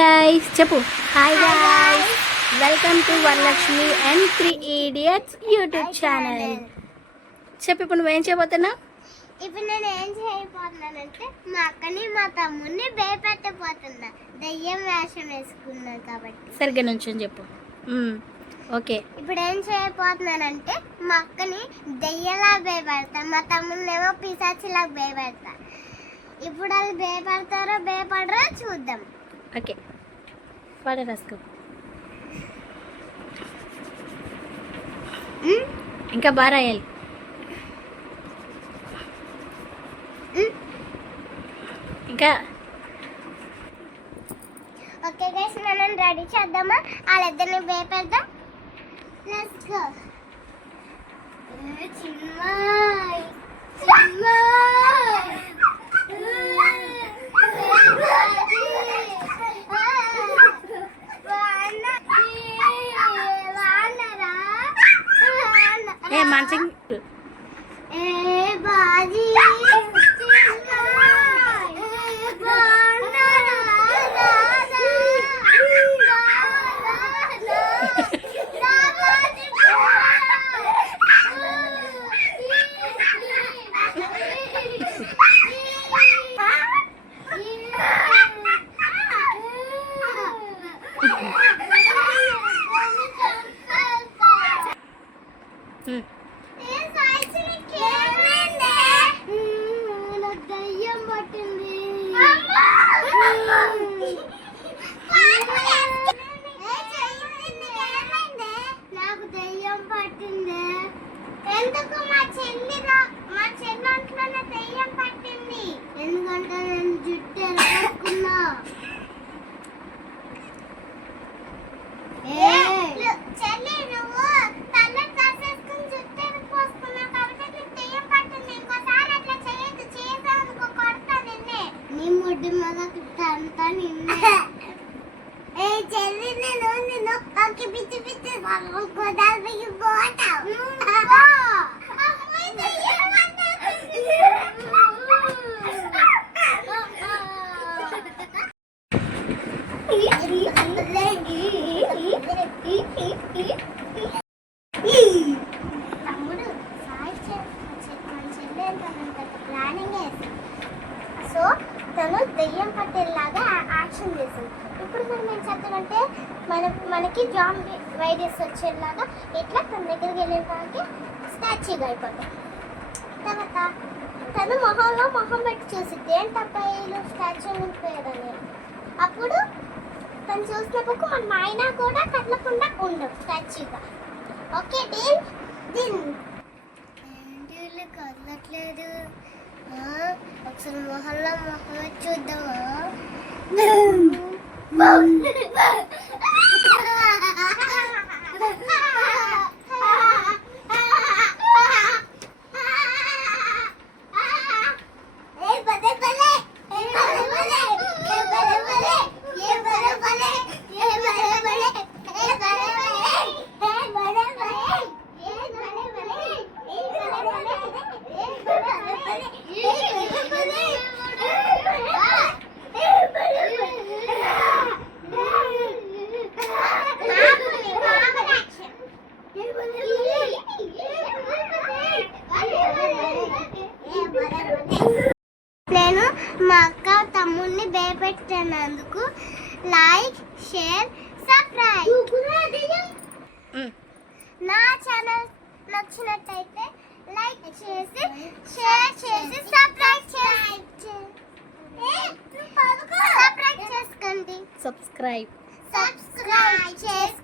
guys, చెప్పు hi guys, welcome to Varalakshmi and 3 idiots YouTube channel. చెప్పు ఇప్పుడు నువ్వేం చేయబోతున్నావు? ఇప్పుడు నేను ఏం చేయబోతున్నానంటే మా అక్కని మా తమ్ముడిని భయపెట్టబోతున్నా. దయ్యం వేషం వేసుకున్నాను కాబట్టి. సరిగ్గా నుంచొని చెప్పు. ఓకే, ఇప్పుడు ఏం చేయబోతున్నానంటే మా అక్కని దయ్యంలా భయపెడతా, మా తమ్ముడినేమో పిశాచిలా భయపెడతా. ఇప్పుడు వాళ్ళు భయపడతారో భయపడరో చూద్దాం. ఓకే, పాట రాసుకో. ఇంకా బాగా రాయాలి. ఇంకా ఓకే గైస్, మనం రెడీ చేద్దామా? వాళ్ళిద్దరిని భయపెడదాం. Let's go. చిన్మయ్ చిన్మయ్ మంచిగా బాజీ దయ్యం పట్టింది. నాకు దయ్యం పట్టింది. ఎందుకు? మా చెల్లంట్లోనే దయ్యం పట్టింది. ఎందుకంటే నేను జుట్టు ఎరగొట్టుకున్నా. చెల్లి, నువ్వు తల తసేసుకుని జుట్టు ఎరగొట్టుకున్నావు కాబట్టి నీకు దయ్యం పట్టింది. ఇంకోసారి అట్లా చేయొద్దు. చేసానుకో కొడతా నిన్నే. నీ ముడ్డి మీద అంతా నిన్నే. ఏ చెల్లి, నేను ఒక్క పిచ్చి పిచ్చి గోదావరికి పోతావు. తమ్ముడు ప్లానింగ్ వేసి సో తను దెయ్యం పట్టేలాగా యాక్షన్ చేసింది. ఇప్పుడు మనం ఏం చేద్దామంటే మనకి జాంబీ వైరస్ వచ్చేలాగా ఇట్లా తన దగ్గరికి వెళ్ళడానికి స్టాచ్యూగా అయిపోతాం. తర్వాత తను మొహంలో మొహం పెట్టి చూసిద్ది, ఏంటబ్బాయిలు స్టాచ్యూ నిండిపోయారని. అప్పుడు తను చూసినప్పుడు మన ఆయన కూడా కదలకుండా ఉండవు స్టాచ్యూగా. Okay deal. ఏంటి కదలట్లేదు? ఒకసారి మొహంలో మొహం చూద్దామా? నేను మా అక్క తమ్ముడిని భయపెట్టినందుకు లైక్, షేర్, సబ్స్క్రైబ్. నా ఛానల్ నచ్చినట్టయితే లైక్ చేసి, షేర్ చేసి, సబ్స్క్రైబ్ చేసుకోండి. సబ్స్క్రైబ్ చేసుకోండి.